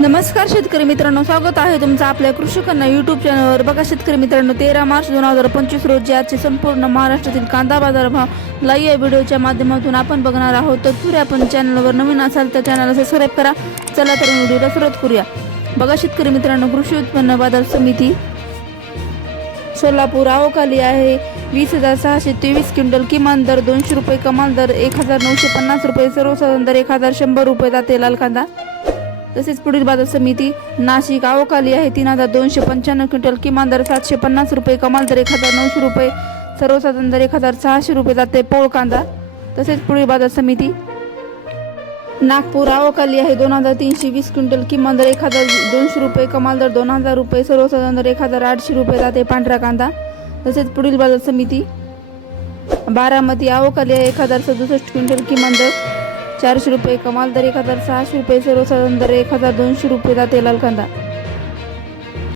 नमस्कार शेतकरी मित्रांनो स्वागत आहे तुमचं आपल्या कृषी कन्या युट्यूब चॅनलवर बघा शेतकरी मित्रांनो तेरा मार्च दोन हजार पंचवीस रोजी आजचे संपूर्ण महाराष्ट्रातील कांदा बाजार भाव लाईव्ह या व्हिडिओच्या माध्यमातून आपण बघणार आहोत. तत्पूर्वी आपण चॅनलवर नवीन असाल तर चॅनलला सबस्क्राईब करा. चला तर व्हिडिओला सुरुवात करूया. बघा शेतकरी मित्रांनो कृषी उत्पन्न बाजार समिती सोलापूर आवकाली आहे. वीस हजार सहाशे तेवीस क्विंटल किमान दर दोनशे रुपये कमाल दर एक हजार नऊशे पन्नास रुपये सर्वसाधारण दर एक हजार शंभर रुपये जाते लाल कांदा. तसेच पुढील बाजार समिती नाशिक आवकाली आहे. तीन हजार दोनशे पंच्याण्णव क्विंटल किमान दर सातशे पन्नास रुपये कमाल दर एक हजार नऊशे रुपये सर्वसाधारण दर एक हजार सहाशे रुपये जाते पोळ कांदा. तसेच पुढील बाजार समिती नागपूर आवकाली आहे. दोन हजार तीनशे वीस क्विंटल किमान दर एक हजार दोनशे रुपये कमाल दर दोन हजार रुपये सर्वसाधारण दर एक हजार आठशे रुपये जाते पांढरा कांदा. तसेच पुढील बाजार समिती बारामती आवकाली आहे. एक हजार सदुसष्ट क्विंटल किमान दर चारशे रुपये कमाल दर एक हजार सहाशे रुपये सर्वसाधारण दर एक हजार दोनशे रुपये जाते लाल कांदा.